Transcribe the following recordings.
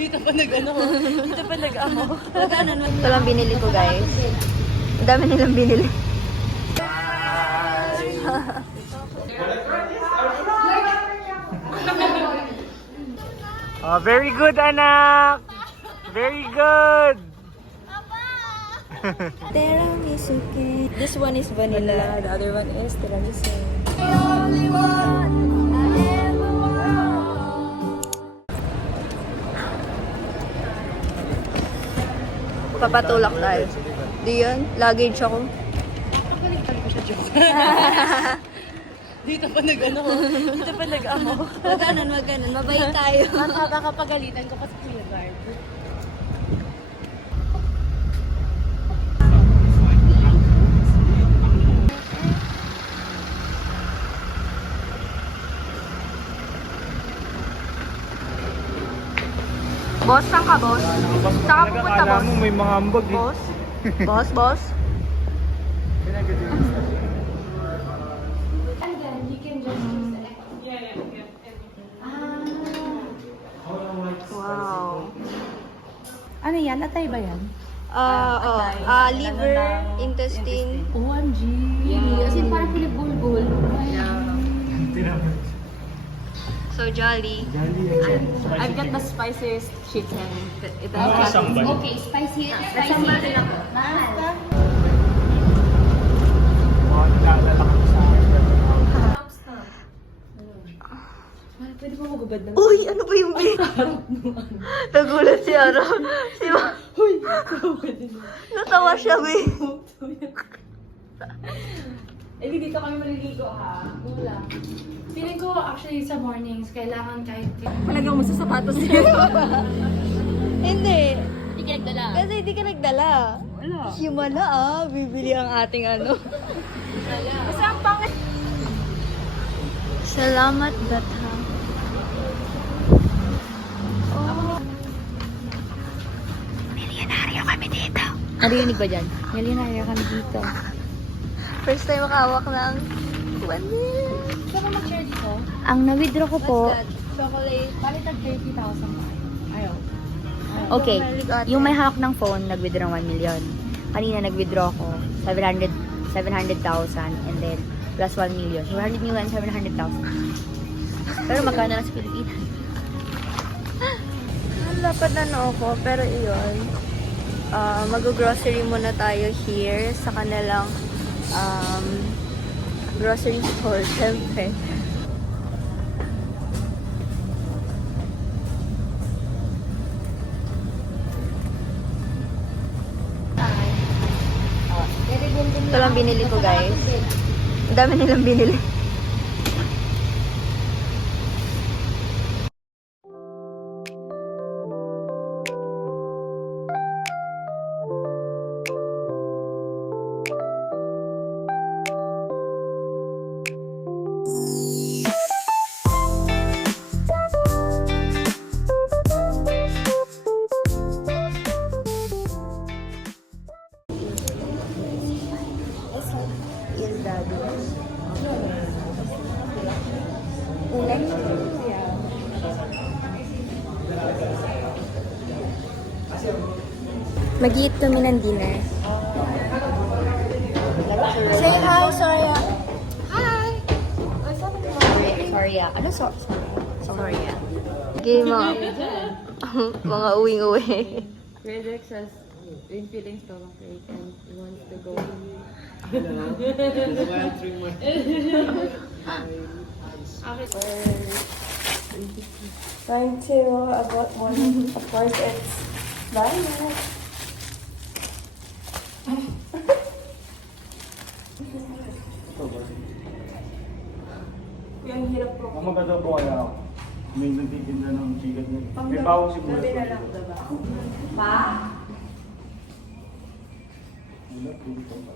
Dito pa nag-ano. Dito pa nag-amo. Ito lang binili ko, guys. Ang dami nilang binili. Oh, very good, anak! Very good! Tiramisu cake. This one is vanilla. The other one is tiramisu. Papatulak tayo. Di yan? Luggage ako. Dito pa nag-ano. Dito pa nag-amo. Wag ganun. Mabait tayo. Nakakapagalitan ko pa sa Kuya Guard. Boss, saan ka, boss? Saan ka pupunta, boss? Mo may mga ambag eh. Boss? Boss? Wow. Ano yan? Atay ba yan? Liver, intestine. OMG. As in parang pinag-gulgul. So jolly. I've got the spiciest chicken. It Sambal. Okay, spicy. Sambal din ako. Mahal. Pwede mo magubad na. Uy, ano ba yung Nagulat si Ara. Si Ma. Uy! Natawa siya, be. Eh, dito kami maliligo ha. Wala. Feeling ko actually sa mornings, kailangan kahit... Palagyan mo sa sapatos niya. Hindi. Hindi ka nagdala. Kasi hindi ka nagdala. Wala. Himala bibili ang ating ano. Kasi ang pangit. Salamat, Batha. Milyonaryo kami dito. Narinig ba dyan? Milyonaryo kami dito. First time makahawak ng 1 million. Saan ka mag-share dito? Ang na-withdraw ko po, Chocolate. Bali tag 30,000 pa. Ayaw. okay, yung may hawak ng phone, nag-withdraw 1 million. Kanina nag-withdraw ko 700,000 and then plus 1 million. 100 million, 700,000. Pero magkano na sa Pilipinas? Lapad na noo ko, pero iyon. Mag-grocery muna tayo here sa kanilang grocery store, syempre. Ito lang binili ko, guys. Ang dami nilang binili. Mag-eat kami ng dinner. Say hi, Soria. Hi! Sorry, ano Sorry. Game up. Mga uwing-uwi. Frederick says, in feelings to cake and he wants to go. Trying to about one. Of course, it's Violet. Yung hirap po. Ang maganda po kaya ako. May nagtitinda ng chicken niya. May bawang siguro. Gabi na lang, diba? Pa? Wala, pwede po ba?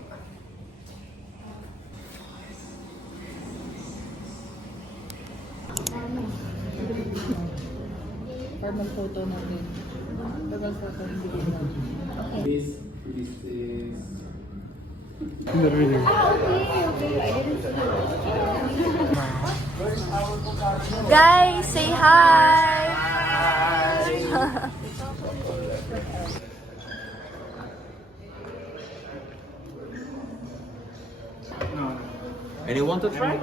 Or mag-photo natin. Or mag-photo hindi ko na. This is... Guys, say hi! No. Anyone to try?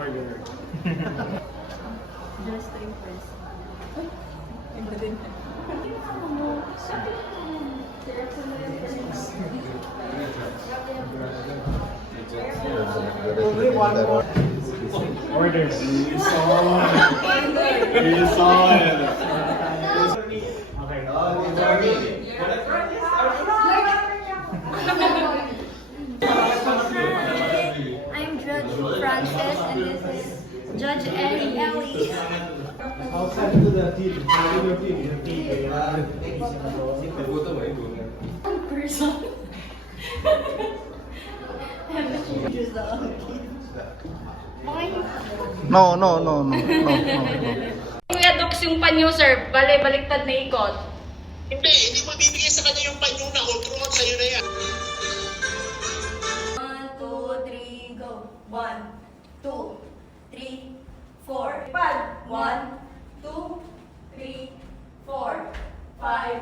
Just to impress. Only one more. Order. You saw it. You saw it. Okay. I'm Judge Francis and this is Judge Ellie. I'll send it to the team. Your team. Person. No. Kuya Dux yung panyo, sir. Baliktad na ikot. Hindi mo bibigay sa kanya yung panyo na control sa'yo na yan. 1, 2, 3, go. 1, 2, 3, 4. Pad. 1, 2, 3, 4, 5,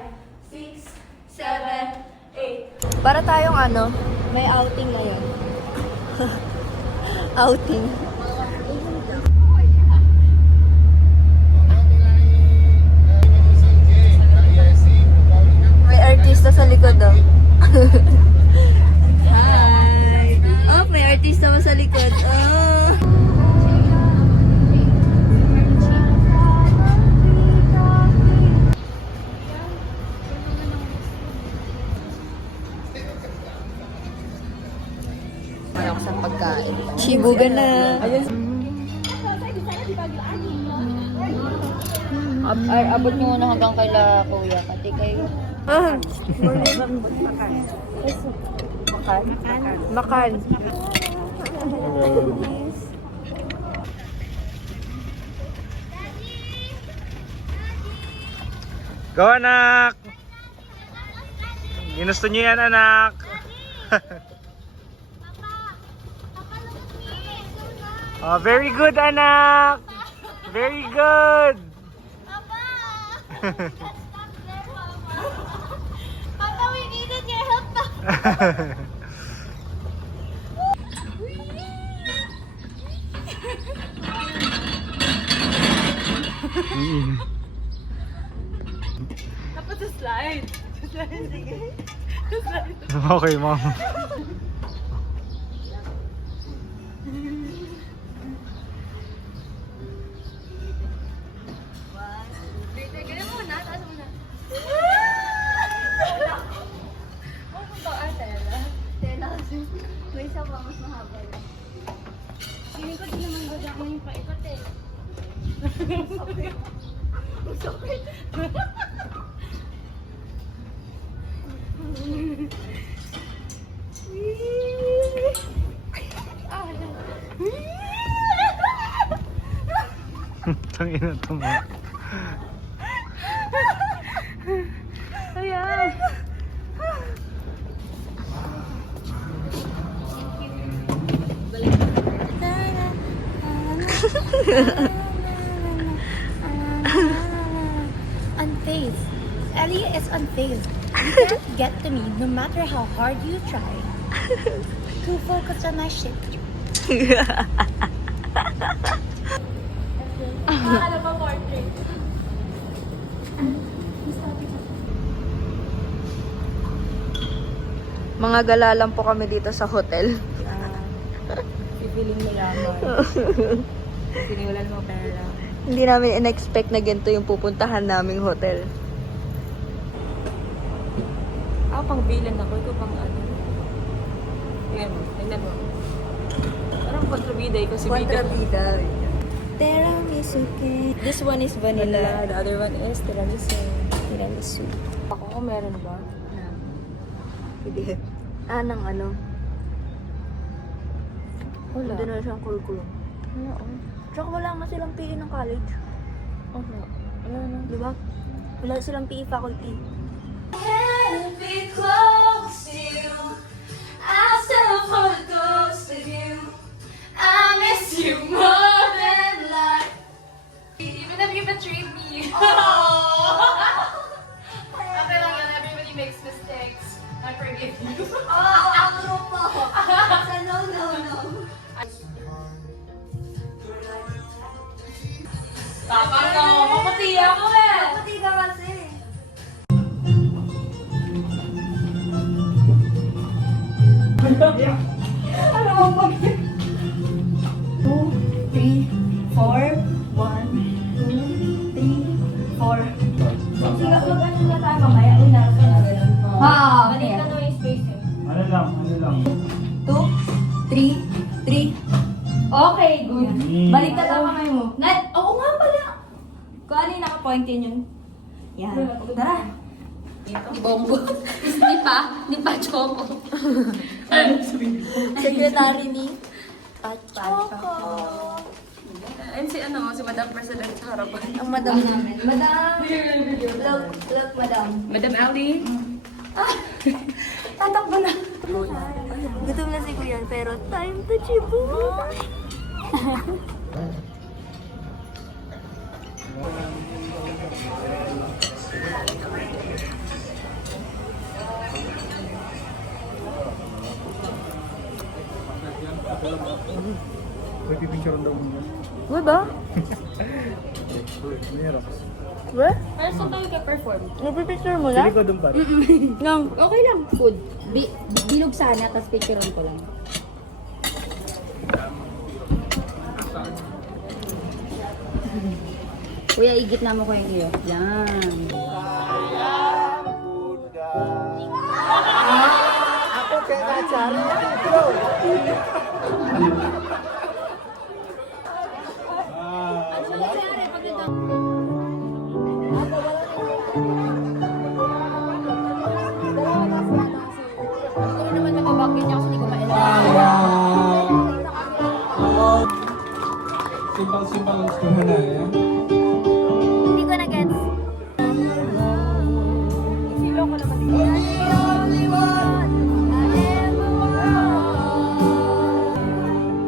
6, 7, 8. Para tayong ano, may outing ngayon. Outing. May artista sa likod daw. Hi! Oh, may artista mo sa likod. Oh! Parang sa pagkain. Shibugan na. Abot nyo na hanggang kay la kuya. Pati kay... Makan. Go, anak! Ginusto niyo yan, anak! Oh, very good, anak! Very good! Papa, we needed your help. Dapat sa slide. Okay, mom. Ganyan mo na, taas mo na. Huwag mo ba, Tela? May isa pa mas mahaba yun. Feeling ko din naman gawin ako yung paikot eh. Tangina to mo. Ayan. Unfazed. Ellie is unfazed. You can't get to me no matter how hard you try. Too focused on my shit. Ano pa portrait? Mga gala lang po kami dito sa hotel. Pipiling mo yaman. Siniwalan mo pera. Hindi namin in-expect na ganito yung pupuntahan naming hotel. Ako pang bilan ako, ikaw pang ano. Ayan mo, tingnan mo. Parang kontrabida, ikaw si Bida. Kontrabida. Tiramisu. This one is vanilla. The other one is tiramisu. Tiramisu. Ako meron ba? Hindi. Ng ano? Wala. Hindi na siyang curriculum. Wala, oh. Tsaka wala nga silang PE ng college. Wala. Wala na. Di ba? Wala silang PE faculty. Can't be close to you. I still for the ghost of you. I miss you more than life. Even if you betrayed me. Ano ang pag... 2, 3, 4. 1, 2, 3, 4. Sige, mag-ano na tayo mamaya. Una, ka na ganun. Ha, Balik ka na yung space eh. Ano lang. 2, 3, 3. Okay, good. Balik ka na kamay mo. Oo nga pala. Kung ano yung nakapoint yun. Yan. Tara. Bongo. Di pa choco. Secretary ni Pacho. And si Madam President sa harapan. Ang madam namin. Madam. Look, madam. Madam Ali. Tatakbo na. Gutom na si Kuya, pero time to chibu. Picture daw mo. Uy ba? Meron. Where? Pero saan tayo ka-perform? Nagpipicture mo Pili lang? ko doon pare. Lang. Okay lang. Food. Bilog sana, tapos picturean ko lang. Kuya, igit na mo ko yung iyo. Yan. Ako kaya kachari. Ano naman nakabagay niya kasi hindi ko ma-enjoy. Simpang-simpang lang gustuhan na yan. Hindi ko na-gets. Silo ko naman dito.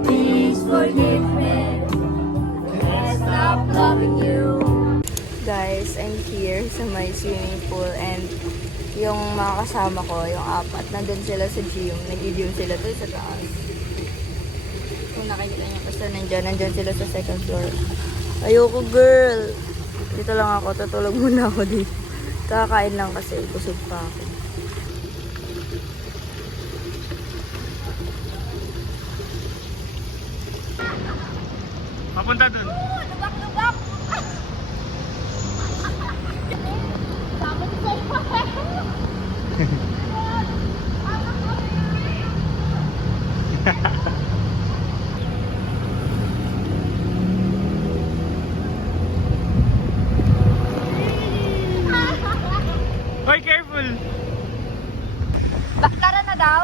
Please forgive me. I stopped loving you. Guys, I'm here sa my swimming pool and yung mga kasama ko, yung apat, nandun sila sa gym. Nag-gym sila doon sa taas. Kung nakikita niyo kasi nandyan sila sa second floor. Ayoko girl! Dito lang ako, tutulog muna ako dito. Kakain lang kasi, busog pa ako. Papunta doon. Hoy, careful! Tara na daw.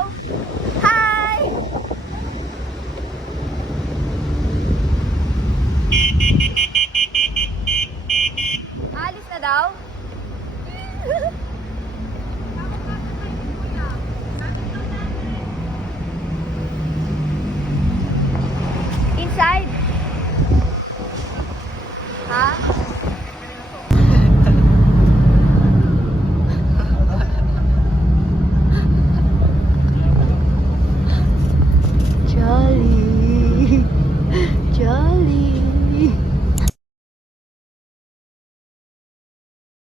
Hi! Alis na daw?